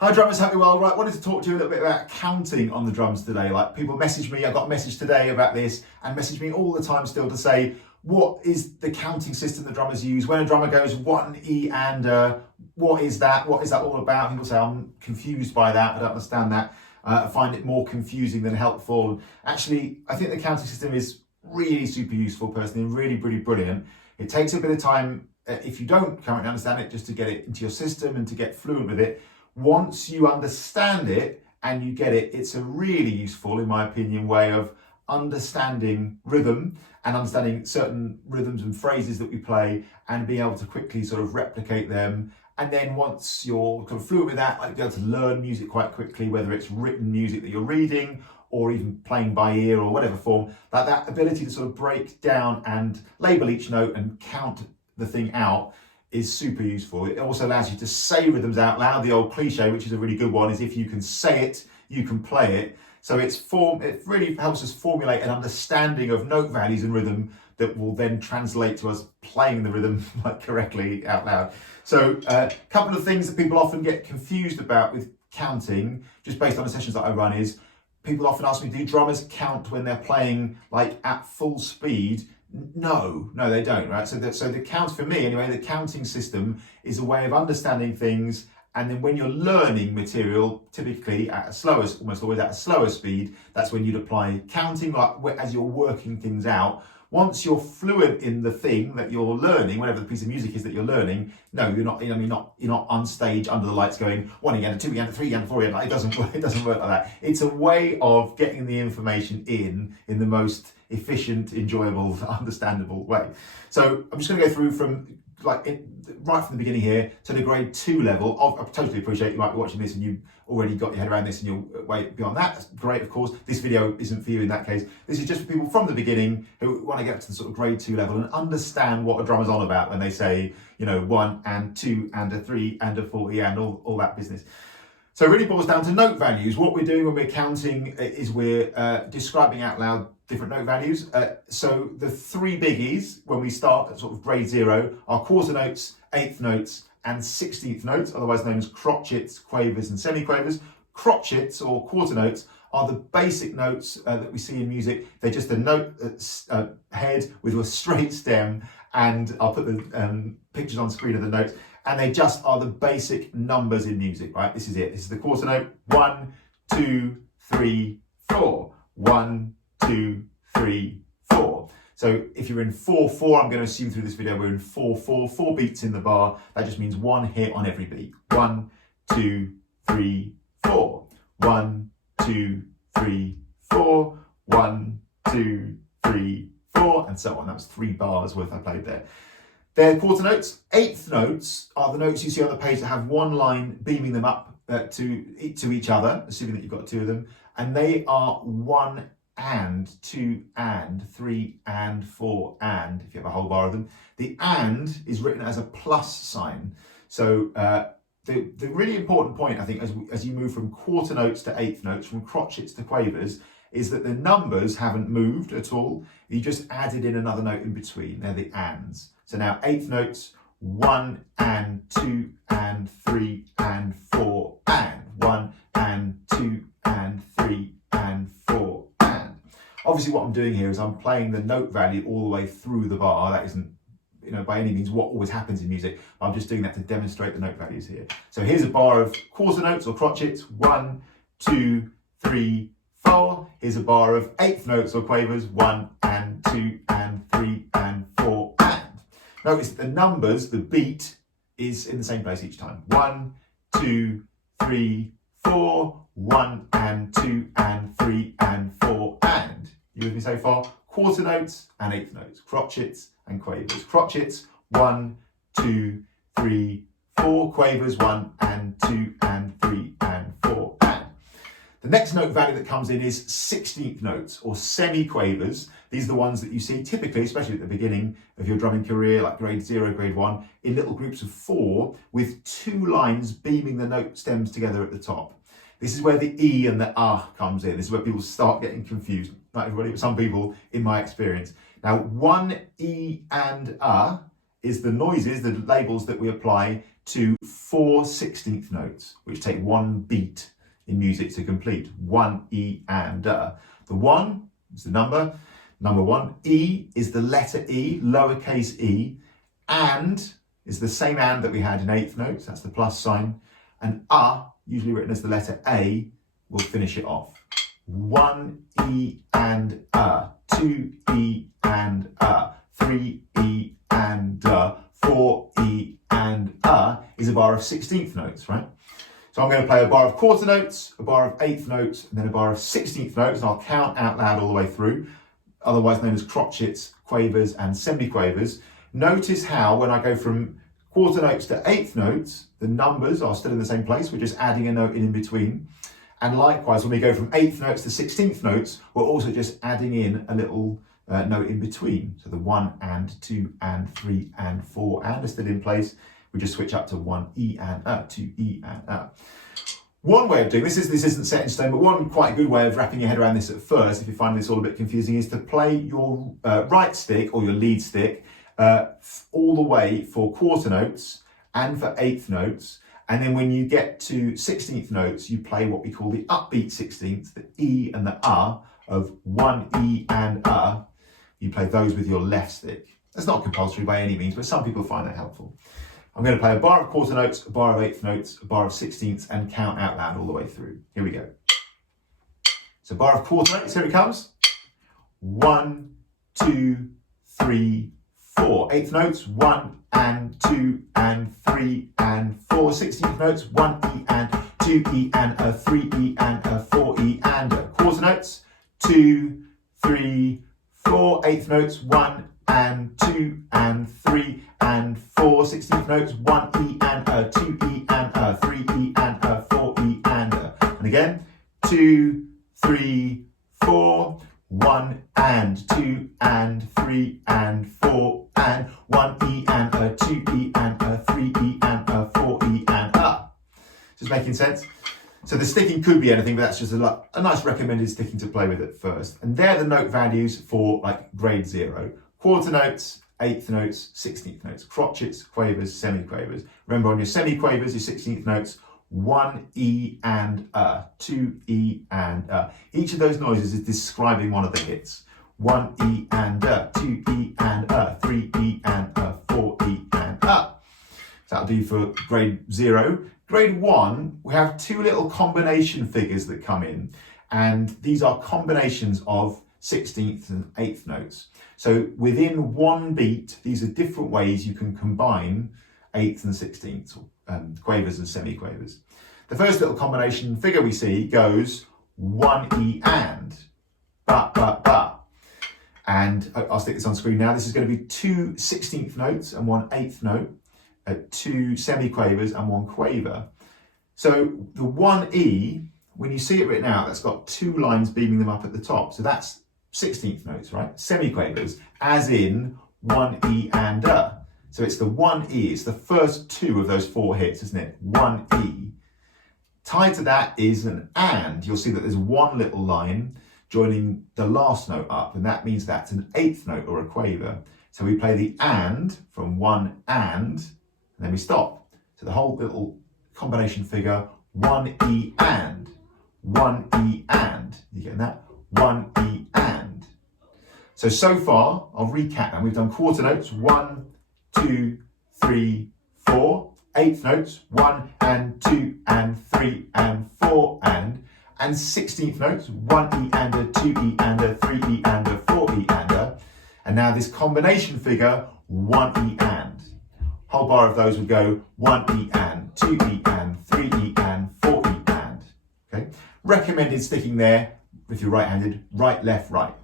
Hi drummers, hope you're well. Right, wanted to talk to you a little bit about counting on the drums today. Like, people message me, I got a message today about this, and message me all the time still to say, what is the counting system the drummers use? When a drummer goes 1 E and what is that? What is that all about? People say, I'm confused by that, I don't understand that. I find it more confusing than helpful. Actually, I think the counting system is really super useful personally, really brilliant. It takes a bit of time, if you don't currently understand it, just to get it into your system and to get fluent with it. Once you understand it and you get it, it's a really useful, in my opinion, way of understanding rhythm and understanding certain rhythms and phrases that we play and being able to quickly sort of replicate them. And then once you're kind of fluent with that, like, be able to learn music quite quickly, whether it's written music that you're reading or even playing by ear or whatever form, that ability to sort of break down and label each note and count the thing out is super useful. It also allows you to say rhythms out loud. The old cliche, which is a really good one, is if you can say it, you can play it. So it really helps us formulate an understanding of note values and rhythm that will then translate to us playing the rhythm like correctly out loud. So a couple of things that people often get confused about with counting, just based on the sessions that I run, is people often ask me, do drummers count when they're playing like at full speed? No, they don't, right? So the count, for me anyway, the counting system is a way of understanding things, and then when you're learning material, typically at a slower, almost always at a slower speed, that's when you'd apply counting, like as you're working things out. Once you're fluent in the thing that you're learning, whatever the piece of music is that you're learning, no, you're not. You're not on stage under the lights going 1 again, 2 again, 3 again, 4 again. Like, it doesn't work like that. It's a way of getting the information in the most efficient, enjoyable, understandable way. So I'm just going to go through from right from the beginning here to the grade 2 level. I totally appreciate you might be watching this and you've already got your head around this and you're way beyond that. That's great, of course. This video isn't for you in that case. This is just for people from the beginning who want to get to the sort of grade 2 level and understand what a drummer's on about when they say, 1 and 2 and a 3 and a 4 and all that business. So it really boils down to note values. What we're doing when we're counting is we're describing out loud different note values. So the 3 biggies when we start at sort of grade 0 are quarter notes, eighth notes, and 16th notes, otherwise known as crotchets, quavers, and semiquavers. Crotchets, or quarter notes, are the basic notes that we see in music. They're just a note head with a straight stem, and I'll put the pictures on screen of the notes, and they just are the basic numbers in music, right? This is it. This is the quarter note. 1, 2, 3, 4. 1, 2, 3, 4. So if you're in 4/4, I'm going to assume through this video we're in 4/4, 4 beats in the bar. That just means 1 hit on every beat. 1, 2, 3, 4. 1, 2, 3, 4. 1, 2, 3, 4, and so on. That was 3 bars worth I played there. They're quarter notes. Eighth notes are the notes you see on the page that have one line beaming them up to each other, assuming that you've got 2 of them, and they are 1 and 2 and 3 and 4 and, if you have a whole bar of them. The and is written as a plus sign. So the really important point, I think, as you move from quarter notes to eighth notes, from crotchets to quavers, is that the numbers haven't moved at all. You just added in another note in between. They're the ands. So now eighth notes, 1 and 2 and 3 and 4 and 1 and 2 and 3 and 4 and. Obviously what I'm doing here is I'm playing the note value all the way through the bar. That isn't, by any means what always happens in music. I'm just doing that to demonstrate the note values here. So here's a bar of quarter notes or crotchets. 1, 2, 3, 4. Here's a bar of eighth notes or quavers. 1 and 2 and 3 and 4 and. Notice that the numbers, the beat, is in the same place each time. 1, 2, 3, 4. 1 and 2 and 3 and 4 and. You with me so far? Quarter notes and eighth notes. Crotchets and quavers. Crotchets, 1, 2, 3, 4. Quavers, 1 and 2 and 3 and 4 and. The next note value that comes in is 16th notes or semi-quavers. These are the ones that you see typically, especially at the beginning of your drumming career, like grade 0, grade 1, in little groups of 4 with 2 lines beaming the note stems together at the top. This is where the E and the ah comes in. This is where people start getting confused. Not everybody, but some people in my experience. Now, 1 E and ah is the noises, the labels that we apply to 4 16th notes, which take one beat in music to complete. 1 E and The 1 is the number 1. E is the letter E, lowercase e, and is the same and that we had in eighth notes. That's the plus sign. And usually written as the letter A, will finish it off. 1 E and 2 E and 3 E and 4 E and is a bar of 16th notes, right? So I'm going to play a bar of quarter notes, a bar of eighth notes, and then a bar of 16th notes, and I'll count out loud all the way through, otherwise known as crotchets, quavers, and semiquavers. Notice how when I go from quarter notes to eighth notes, the numbers are still in the same place, we're just adding a note in between. And likewise, when we go from eighth notes to 16th notes, we're also just adding in a little note in between. So the 1 and 2 and 3 and 4 and are still in place. We just switch up to 1 E and 2 E and One way of doing this isn't set in stone, but one quite good way of wrapping your head around this at first, if you find this all a bit confusing, is to play your right stick or your lead stick all the way for quarter notes and for eighth notes. And then when you get to 16th notes, you play what we call the upbeat 16th, the E and the of 1 E and You play those with your left stick. That's not compulsory by any means, but some people find that helpful. I'm going to play a bar of quarter notes, a bar of eighth notes, a bar of 16ths, and count out loud all the way through. Here we go. So bar of quarter notes, here it comes. 1, 2, 3, 4. Eighth notes, 1 and 2 and 3 and 4. 16th notes, 1 E and 2 E and 3 E and 4 E and quarter notes, 2, 3, 4. Eighth notes, 1 and 2 and 3 and 4. 16th notes, 1 E and 2 E and 3 E and 4 E and again, 2, 3, 4. 1 and 2 and 3 and 4 and 1 E and 2 E and 3 E and 4 E and Just making sense? So the sticking could be anything, but that's just a nice recommended sticking to play with at first. And they're the note values for like grade 0. Quarter notes, eighth notes, 16th notes, crotchets, quavers, semiquavers. Remember on your semiquavers, your 16th notes, 1 E and 2 E and Each of those noises is describing one of the hits. 1 E and 2 E and 3 E and 4 E and So that'll do for grade 0. Grade 1, we have two little combination figures that come in, and these are combinations of 16th and 8th notes. So within one beat, these are different ways you can combine 8th and 16th, quavers and semiquavers. The first little combination figure we see goes 1 E and, ba. And I'll stick this on screen now. This is going to be 2 16th notes and 1 8th note, 2 semiquavers and 1 quaver. So the 1 E, when you see it written out, that's got 2 lines beaming them up at the top. So that's 16th notes, right? Semiquavers, as in 1 E and So it's the 1 E, it's the first 2 of those 4 hits, isn't it? 1 E. Tied to that is an and. You'll see that there's one little line joining the last note up, and that means that's an 8th note or a quaver. So we play the and from 1 and then we stop. So the whole little combination figure, 1 E and, 1 E and. You getting that? 1 E and. So far, I'll recap, and we've done quarter notes, 1, 2, 3, 4. Eighth notes, 1 and 2 and 3 and 4 and 16th notes, 1 E and 2 E and 3 E and 4 E and now this combination figure, 1 E and. Whole bar of those would go 1 E and, 2 E and, 3 E and, 4 E and. Okay? Recommended sticking there if you're right-handed, right, left, right.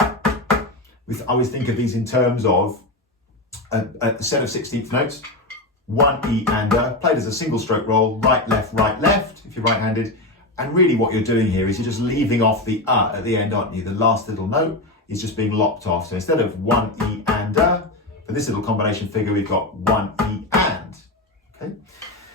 I always think of these in terms of a set of 16th notes. 1 E and played as a single stroke roll, right, left, if you're right-handed. And really what you're doing here is you're just leaving off the at the end, aren't you? The last little note is just being lopped off. So instead of 1 E and for this little combination figure, we've got 1 E and. Okay.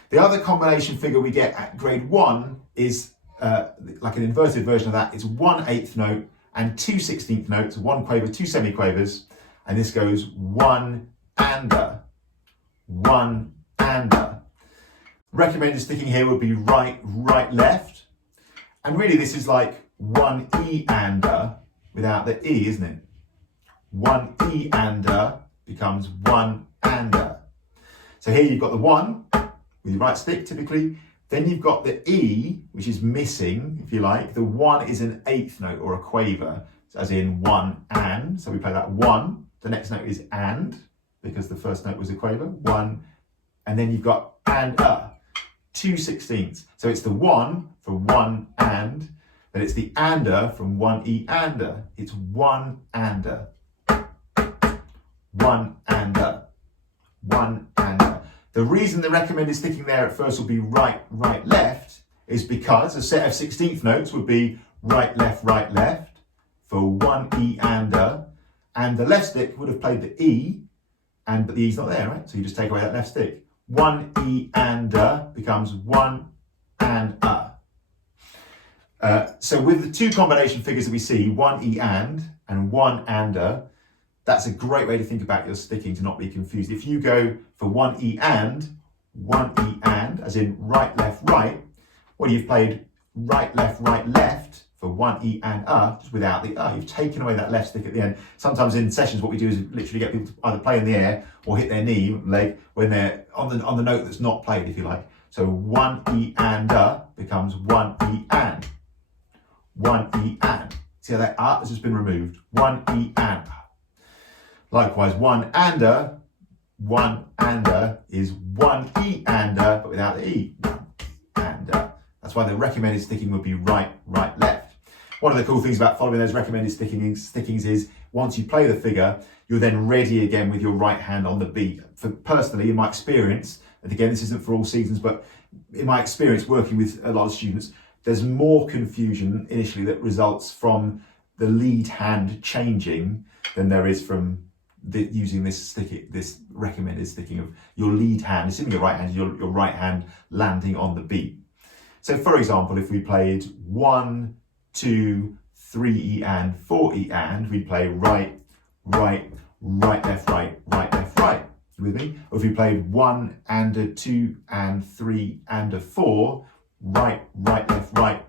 The other combination figure we get at grade 1 is like an inverted version of that. It's 1 8th note and 2 16th notes, 1 quaver, 2 semiquavers. And this goes 1 and 1 and Recommended sticking here would be right, right, left. And really this is like one E and without the E, isn't it? One E and becomes one and. So here you've got the one with your right stick typically. Then you've got the E, which is missing, if you like. The one is an eighth note or a quaver, as in one and. So we play that one. The next note is and, because the first note was a quaver. One, and then you've got and 2/16. So it's the one for one and, then it's the ander from one E ander. It's one ander. One ander. One ander. The reason the recommended sticking there at first will be right, right, left is because a set of 16th notes would be right, left for one E ander, and the left stick would have played the E, but the E's not there, right? So you just take away that left stick. One E ander becomes one and So with the two combination figures that we see, one E and one ander, that's a great way to think about your sticking to not be confused. If you go for one E and, as in right, left, well, you've played right, left for one E and just without the You've taken away that left stick at the end. Sometimes in sessions, what we do is literally get people to either play in the air or hit their knee, leg, when they're on the note that's not played, if you like. So one E and becomes one E and. One E and. See how that has just been removed? One E and. Likewise, one ander is one E ander, but without the E. Ander. That's why the recommended sticking would be right, left. One of the cool things about following those recommended stickings is once you play the figure, you're then ready again with your right hand on the beat. For personally, in my experience, and again, this isn't for all seasons, but in my experience working with a lot of students, there's more confusion initially that results from the lead hand changing than there is from using this recommended sticking of your lead hand, assuming your right hand, your right hand landing on the beat. So for example, if we played 1, 2, 3 E and 4 E and, we'd play right, left, right. You with me? Or if we played 1 and 2 and 3 and 4, right, left, right.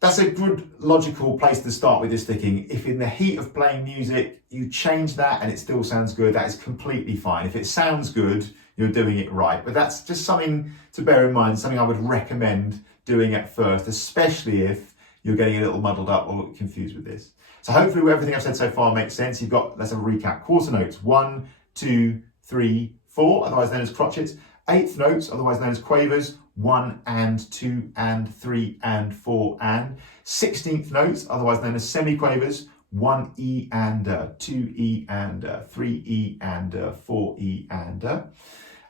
That's a good logical place to start with this sticking. If in the heat of playing music, you change that and it still sounds good, that is completely fine. If it sounds good, you're doing it right. But that's just something to bear in mind, something I would recommend doing at first, especially if you're getting a little muddled up or confused with this. So hopefully everything I've said so far makes sense. You've got, let's have a recap, quarter notes, 1, 2, 3, 4, otherwise known as crotchets. Eighth notes, otherwise known as quavers, 1 and 2 and 3 and 4 and. 16th notes, otherwise known as semiquavers, 1 E and 2 E and 3 E and 4 E and.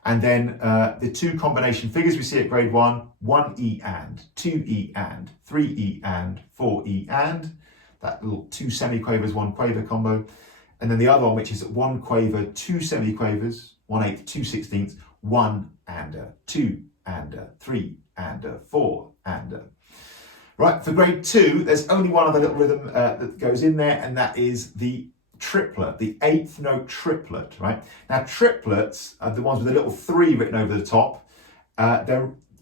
And then the two combination figures we see at grade 1, 1 E and, 2 E and, 3 E and, 4 E and. That little 2 semiquavers, 1 quaver combo. And then the other one, which is 1 quaver, 2 semiquavers, 1/8, 2/16, 1 and 2 and 3 and 4 and. Right, for grade 2, there's only one other little rhythm that goes in there, and that is the triplet, the 8th note triplet, right? Now, triplets are the ones with a little 3 written over the top.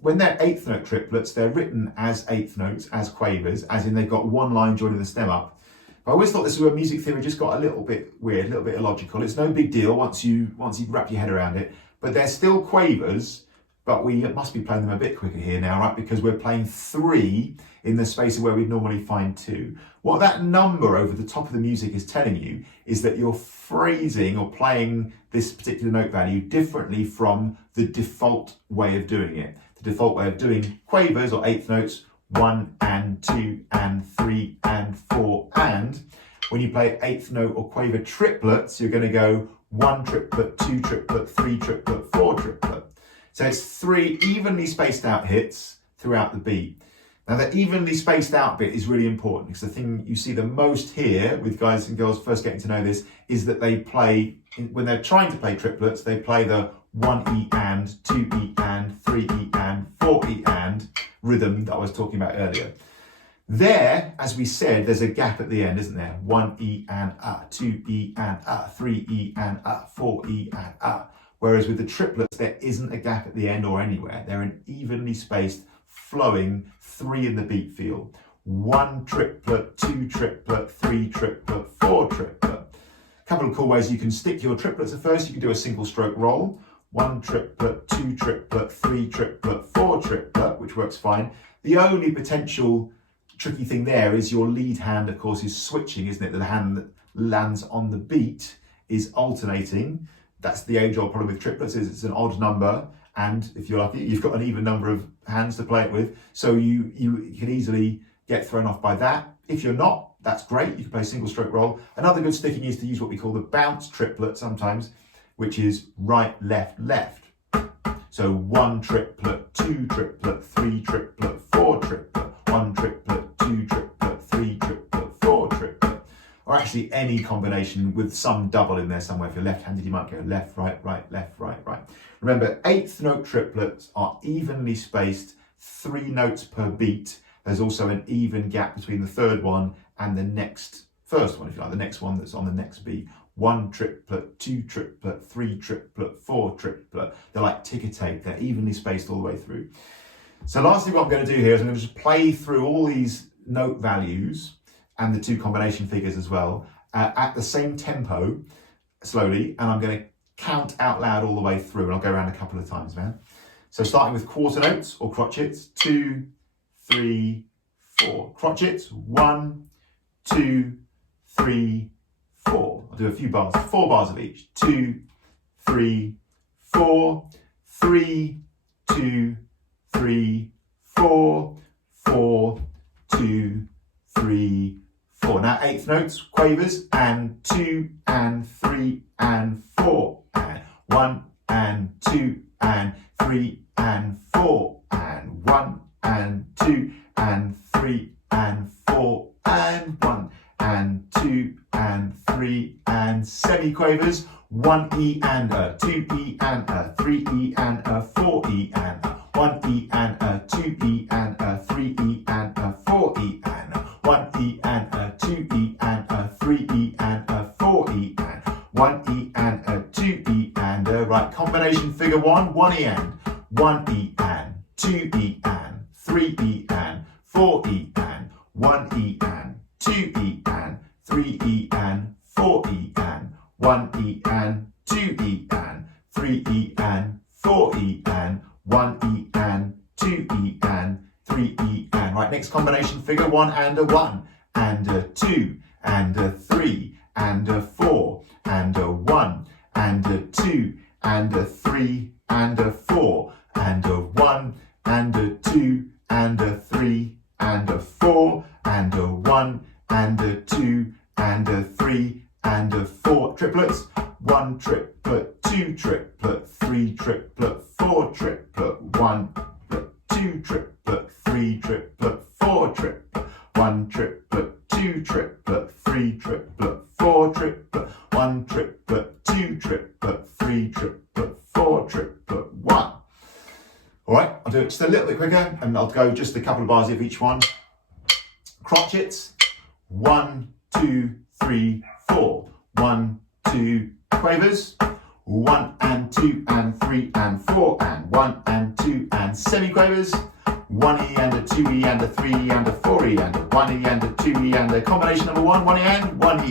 When they're 8th note triplets, they're written as 8th notes, as quavers, as in they've got one line joining the stem up. I always thought this was where music theory just got a little bit weird, a little bit illogical. It's no big deal once you wrap your head around it, but they're still quavers, but we must be playing them a bit quicker here now, right? Because we're playing 3 in the space of where we'd normally find 2. What that number over the top of the music is telling you is that you're phrasing or playing this particular note value differently from the default way of doing it. The default way of doing quavers or 8th notes, 1 and 2 and 3 and 4 and. When you play 8th note or quaver triplets, you're going to go 1 triplet, 2 triplet, 3 triplet, 4 triplet. So it's 3 evenly spaced out hits throughout the beat. Now the evenly spaced out bit is really important because the thing you see the most here with guys and girls first getting to know this is that they play, when they're trying to play triplets, they play the 1 E and, 2 E and, 3 E and, 4 E and rhythm that I was talking about earlier. There, as we said, there's a gap at the end, isn't there? 1 E and 2 E and 3 E and 4 E and Whereas with the triplets, there isn't a gap at the end or anywhere. They're an evenly spaced, flowing 3 in the beat feel. 1 triplet, 2 triplet, 3 triplet, 4 triplet. A couple of cool ways you can stick your triplets at first. You can do a single stroke roll. 1 triplet, 2 triplet, 3 triplet, 4 triplet, which works fine. The only potential tricky thing there is your lead hand, of course, is switching, isn't it? The hand that lands on the beat is alternating. That's the age-old problem with triplets, is it's an odd number, and if you're lucky, you've got an even number of hands to play it with, so you can easily get thrown off by that. If you're not, that's great, you can play single stroke roll. Another good sticking is to use what we call the bounce triplet sometimes, which is right, left, left. So 1 triplet, 2 triplet, 3 triplet, 4 triplet, 1 triplet, 2 triplet, 3 triplet, 4 triplet. Or actually any combination with some double in there somewhere. If you're left-handed, you might go left, right, right, left, right, right. Remember, 8th note triplets are evenly spaced, 3 notes per beat. There's also an even gap between the third one and the next first one, if you like, the next one that's on the next beat. 1 triplet, 2 triplet, 3 triplet, 4 triplet. They're like ticker tape. They're evenly spaced all the way through. So lastly, what I'm going to do here is I'm going to just play through all these note values and the 2 combination figures as well at the same tempo, slowly, and I'm going to count out loud all the way through, and I'll go around a couple of times, man. So starting with quarter notes or crotchets, 2, 3, 4. Crotchets, 1, 2, 3, 4. I'll do a few bars, 4 bars of each. 2, 3, 4, 3, 2, 3, 4, 4, 2, 3, 4. Now 8th notes, quavers, and 2 and 3 and 4 and 1 and 2 and 3 and 4 and 1 and 2 and 3 and 4 and 1 and 2 and 3 and semi-quavers, 1E and a, 2E and a, 3E and a, 4E and a, 1E and a, 2E and a, 3E and a, 4E and a, 1E and a, 2E and a, 3E and a, 4E and 1E and a, 2E and a. Right, combination figure 1, 1E and, 1E and, 2E and, 3E and, 4E and, 1E and, 2E and, 3E and, 4E and, 1E and, 2E and, 3E and, 4E and, 1E and, 2E and, 3E and. Right, next combination figure 1 and a 1 and a 2 and a 3 and a 4 and a 1 and a 2 and a 3 and a 4 and a 1 and a 2 and a 3 and a 4 and a 1 and a 2 and a 3 and a 4. Triplets, 1 triplet, 2 triplet, 3 triplet, 4 triplet, 1 triplet, 2 triplet, 3 triplet, 4 triplet, 1 triplet, 2 triplet, 3 triplet, 4 triplet, 1 triplet, 2 triplet, 3 triplet, 4 triplet, 1. All right, I'll do it just a little bit quicker, and I'll go just a couple of bars of each one. Crotchets, 1, 2, 3, 4. 1, 2, quavers. 1 and 2 and 3 and 4 and 1 and 2 and semi-quavers. 1E and a 2E and a 3E and a 4E and a 1E and a 2E and a combination number 1, 1E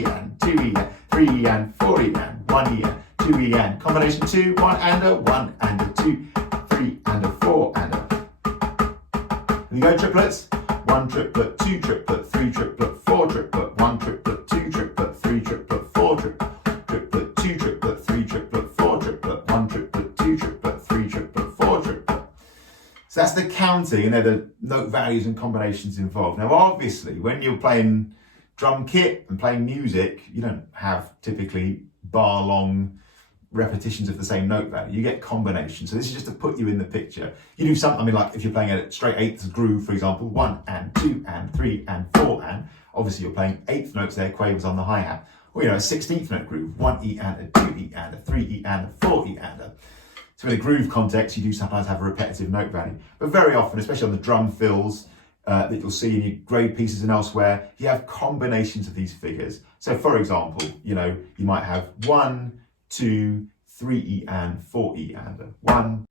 and 2E and 3E and 4E and 1E and 2E and combination 2, 1 and a 1 and a 2, 3 and a 4 and a. Here we go, triplets. 1 triplet, 2 triplet, 3 triplet, 4 triplet, 1 triplet, 2 triplet, 3 triplet, 4 triplet, triplet, 2 triplet, 3 triplet, 4 triplet, 1 triplet, 2 triplet, 3 triplet, 4 triplet. So that's the counting, and they're the note values and combinations involved. Now, obviously, when you're playing drum kit and playing music, you don't have typically bar-long repetitions of the same note value. You get combinations. So this is just to put you in the picture. You do something, I mean, like if you're playing a straight 8th groove, for example, 1 and 2 and 3 and 4 and, obviously you're playing 8th notes there, quavers on the hi-hat. Or, a 16th note groove, 1E and a 2E and a 3E and a 4E and a. So in a groove context, you do sometimes have a repetitive note value. But very often, especially on the drum fills that you'll see in your grade pieces and elsewhere, you have combinations of these figures. So for example, you might have 1, 2, 3 E and 4 E and 1,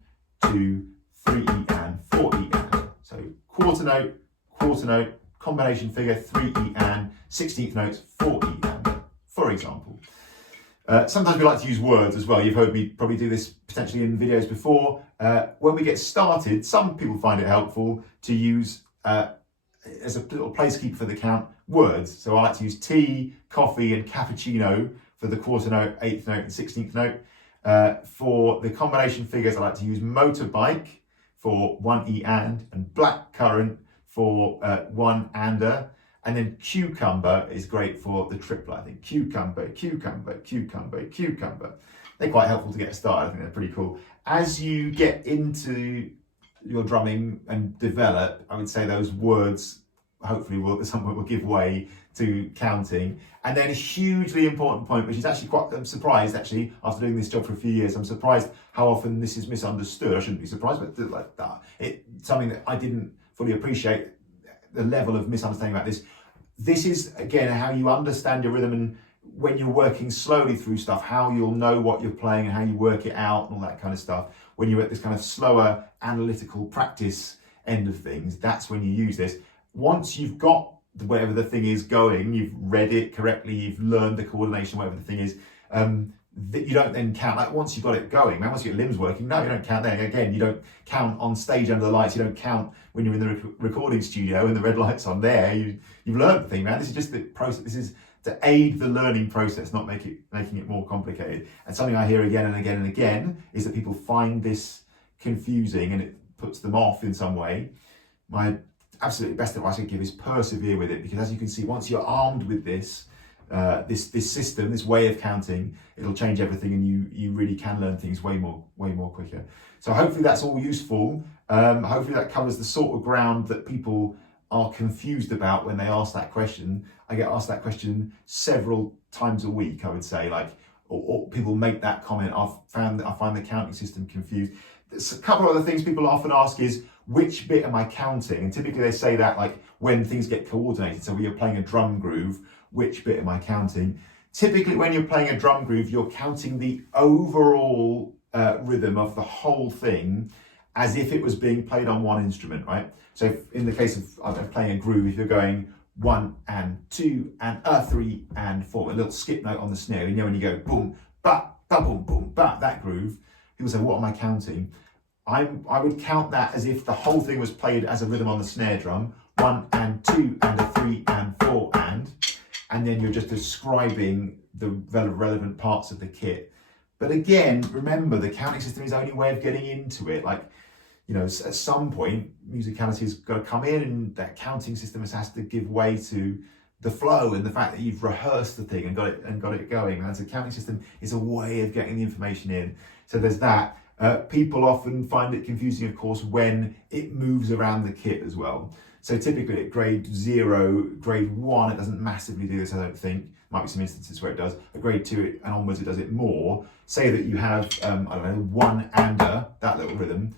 2, 3 E and 4 E and. So quarter note, combination figure, 3 E and, 16th notes, 4 E and, for example. Sometimes we like to use words as well. You've heard me probably do this potentially in videos before. When we get started, some people find it helpful to use, as a little placekeeper for the count, words. So I like to use tea, coffee and cappuccino for the quarter note, 8th note and 16th note. For the combination figures, I like to use motorbike for 1 E and black currant for 1 ander. And then cucumber is great for the triplet, I think. Cucumber, cucumber, cucumber, cucumber. They're quite helpful to get started. I think they're pretty cool. As you get into your drumming and develop, I would say those words hopefully will at some point will give way to counting. And then a hugely important point, which is actually I'm surprised actually after doing this job for a few years, I'm surprised how often this is misunderstood. I shouldn't be surprised, but like that, it's something that I didn't fully appreciate, the level of misunderstanding about this. This is, again, how you understand your rhythm, and when you're working slowly through stuff, how you'll know what you're playing and how you work it out and all that kind of stuff. When you're at this kind of slower analytical practice end of things, that's when you use this. Once you've got whatever the thing is going, you've read it correctly, you've learned the coordination, whatever the thing is, you don't then count. Like once you've got it going, man, once you get limbs working, no, you don't count there. Again, you don't count on stage under the lights. You don't count when you're in the recording studio and the red light's on there. You've learned the thing, man. This is just the process. This is to aid the learning process, not making it more complicated. And something I hear again and again and again is that people find this confusing and it puts them off in some way. My absolutely best advice I could give is persevere with it, because as you can see, once you're armed with this system, this way of counting, it'll change everything, and you really can learn things way more quicker. So hopefully that's all useful. Hopefully that covers the sort of ground that people are confused about when they ask that question. I get asked that question several times a week, I would say, or people make that comment. I find the counting system confused. There's a couple of other things people often ask is, which bit am I counting? And typically they say that like when things get coordinated. So when you're playing a drum groove, which bit am I counting? Typically when you're playing a drum groove, you're counting the overall rhythm of the whole thing as if it was being played on one instrument, right? So if, in the case of playing a groove, if you're going 1 and 2 and 3 and 4, a little skip note on the snare, you know when you go boom, ba, ba, boom, boom, ba, that groove, people say, what am I counting? I would count that as if the whole thing was played as a rhythm on the snare drum, 1 and 2 and 3 and 4 and then you're just describing the relevant parts of the kit. But again, remember, the counting system is only a way of getting into it. Like, you know, at some point, musicality has got to come in, and that counting system has to give way to the flow and the fact that you've rehearsed the thing and got it going. And so the counting system is a way of getting the information in. So there's that. People often find it confusing, of course, when it moves around the kit as well. So typically at grade 0, grade 1, it doesn't massively do this, I don't think. Might be some instances where it does. At grade 2 and onwards, it does it more. Say that you have, I don't know, 1 ander, that little rhythm.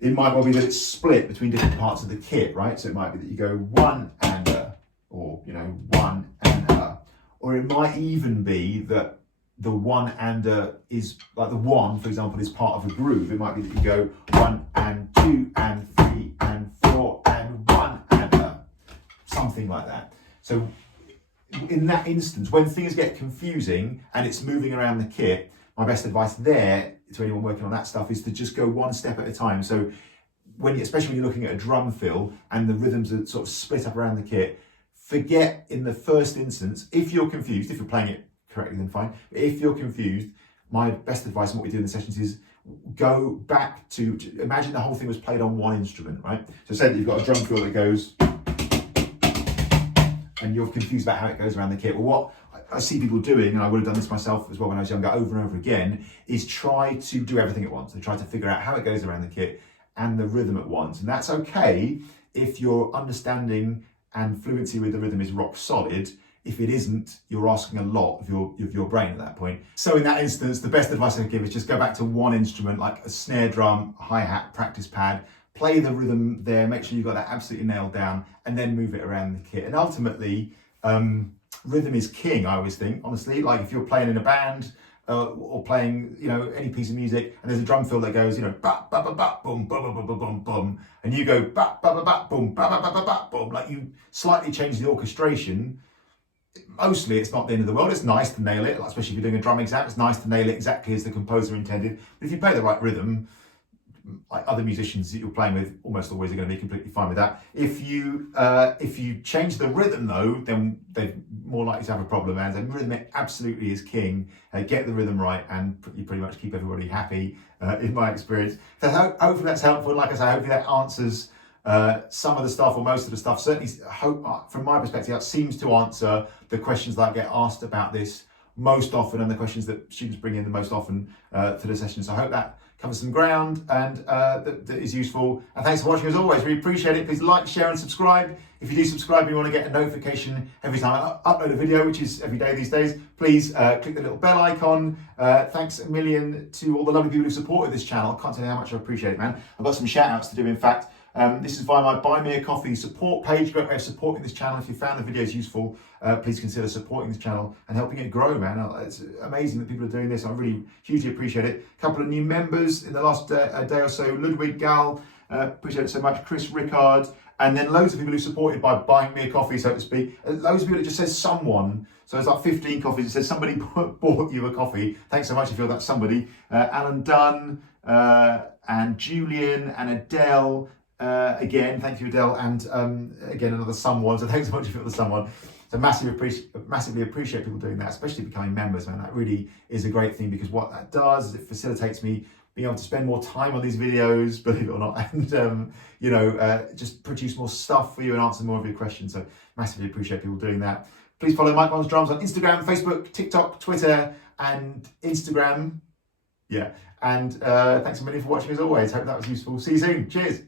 It might well be that it's split between different parts of the kit, right? So it might be that you go 1 ander, or, you know, 1 ander. Or it might even be that the 1 ander is, like the 1, for example, is part of a groove. It might be that you go 1 and 2 and 3 and 4 and 1 ander, something like that. So in that instance, when things get confusing and it's moving around the kit, my best advice there to anyone working on that stuff is to just go one step at a time. So especially when you're looking at a drum fill and the rhythms are sort of split up around the kit, forget in the first instance, if you're confused, if you're playing it correctly, then fine. But if you're confused, my best advice and what we do in the sessions is go back to imagine the whole thing was played on one instrument, right? So say that you've got a drum fill that goes, and you're confused about how it goes around the kit. Well, what I see people doing, and I would have done this myself as well when I was younger, over and over again, is try to do everything at once. They try to figure out how it goes around the kit and the rhythm at once. And that's okay if your understanding and fluency with the rhythm is rock solid. If it isn't, you're asking a lot of your brain at that point. So in that instance, the best advice I can give is just go back to one instrument, like a snare drum, hi-hat, practice pad, play the rhythm there, make sure you've got that absolutely nailed down, and then move it around the kit. And ultimately, rhythm is king, I always think, honestly. Like if you're playing in a band, or playing, any piece of music, and there's a drum fill that goes, ba ba ba ba boom, ba ba ba ba boom, boom, and you go ba ba ba ba boom, ba ba ba ba ba boom, like you slightly change the orchestration. Mostly it's not the end of the world. It's nice to nail it, especially if you're doing a drum exam. It's nice to nail it exactly as the composer intended. But if you play the right rhythm, like other musicians that you're playing with, almost always are going to be completely fine with that. If you change the rhythm though, then they're more likely to have a problem. And rhythm absolutely is king. Get the rhythm right, and you pretty much keep everybody happy. In my experience, so hopefully that's helpful. Like I say, hopefully that answers some of the stuff or most of the stuff. Certainly, from my perspective, that seems to answer the questions that I get asked about this most often, and the questions that students bring in the most often to the session. So I hope that covers some ground and that is useful. And thanks for watching as always. We appreciate it. Please like, share and subscribe. If you do subscribe, you want to get a notification every time I upload a video, which is every day these days, please click the little bell icon. Thanks a million to all the lovely people who supported this channel. I can't tell you how much I appreciate it, man. I've got some shout outs to do, in fact. This is via my Buy Me a Coffee support page. Great way of supporting this channel. If you found the videos useful, please consider supporting this channel and helping it grow, man. It's amazing that people are doing this. I really hugely appreciate it. A couple of new members in the last day or so. Ludwig Gal, appreciate it so much. Chris Rickard, and then loads of people who supported by buying me a coffee, so to speak. Loads of people that just says someone. So it's like 15 coffees. It says somebody bought you a coffee. Thanks so much if you're that somebody. Alan Dunn, and Julian and Adele. Again, thank you, Adele, and again another someone. So thanks so much if you're the someone. So massively appreciate people doing that, especially becoming members, man. That really is a great thing, because what that does is it facilitates me being able to spend more time on these videos, believe it or not, and just produce more stuff for you and answer more of your questions. So massively appreciate people doing that. Please follow Mike Barnes Drums on Instagram, Facebook, TikTok, Twitter, and Instagram. Yeah, and thanks a million for watching as always. Hope that was useful. See you soon. Cheers.